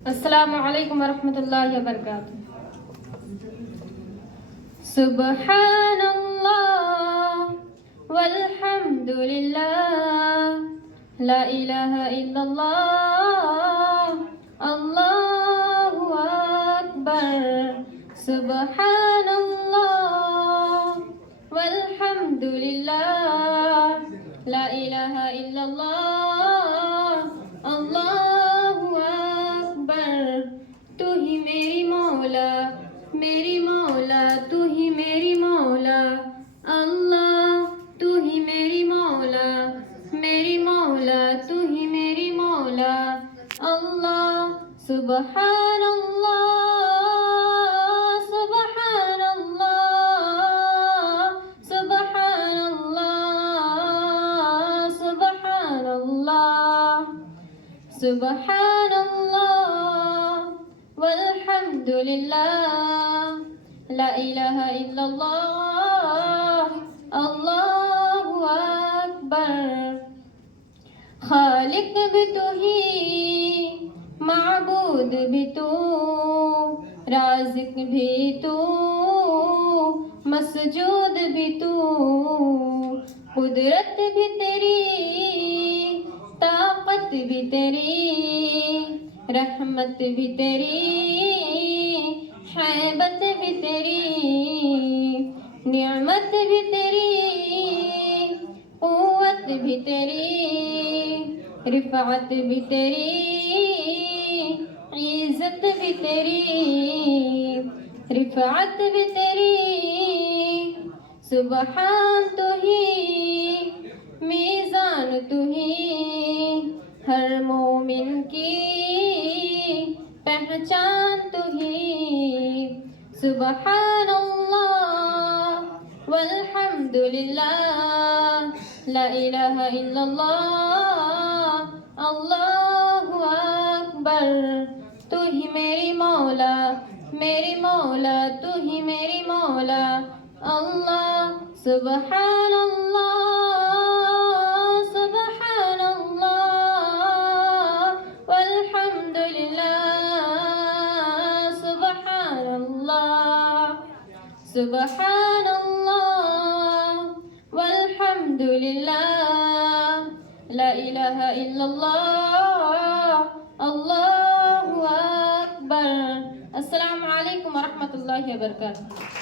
अस्सलामु अलैकुम वरहमतुल्लाहि वबरकातुह। सुब्हानल्लाह वल्हम्दुलिल्लाह, ला इलाहा इल्लल्लाह, अल्लाहु अकबर। सुब्हानल्लाह वल्हम्दुलिल्लाह, ला इलाहा इल्लल्लाह, अल्लाहु अकबर। तू ही मेरी मौला, मेरी मौला, तू ही मेरी मौला, अल्लाह। तू ही मेरी मौला, मेरी मौला, तू ही मेरी मौला, अल्लाह। सुब्हानल्लाह, सुब्हानल्लाह, सुब्हानल्लाह, सुब्हानल्लाह, सुब्हानल्लाह वल्हम्दुलिल्लाह, ला इलाहा इल्लल्लाह, अल्लाहु अकबर। खालिक भी तू ही, माबूद भी तू, राज़िक भी तू, मसजूद भी तू। कुदरत भी तेरी, ताकत भी तेरी, रहमत भी तेरी, हैबत भी तेरी, नियामत भी तेरी, कुव्वत भी तेरी, रिफ़अत भी तेरी, इज़्ज़त भी तेरी, रिफ़अत भी तेरी। सुबहान तू ही, मीज़ान तू ही, हर मोमिन की पहचान तू ही। सुब्हानल्लाह वल्हम्दुलिल्लाह, ला इलाहा इल्लल्लाह, अल्लाहु अकबर। तू ही मेरी मौला, मेरी मौला, तू ही मेरी मौला, अल्लाह। सुब्हानल्लाह, सुब्हानल्लाह वल्हम्दुलिल्लाह, सुब्हानल्लाह, सुब्हानल्लाह वल्हम्दुलिल्लाह, ला इलाहा इल्लल्लाह, अल्लाहु अकबर। अस्सलामु अलैकुम वरहमतुल्लाहि वबरकातुह।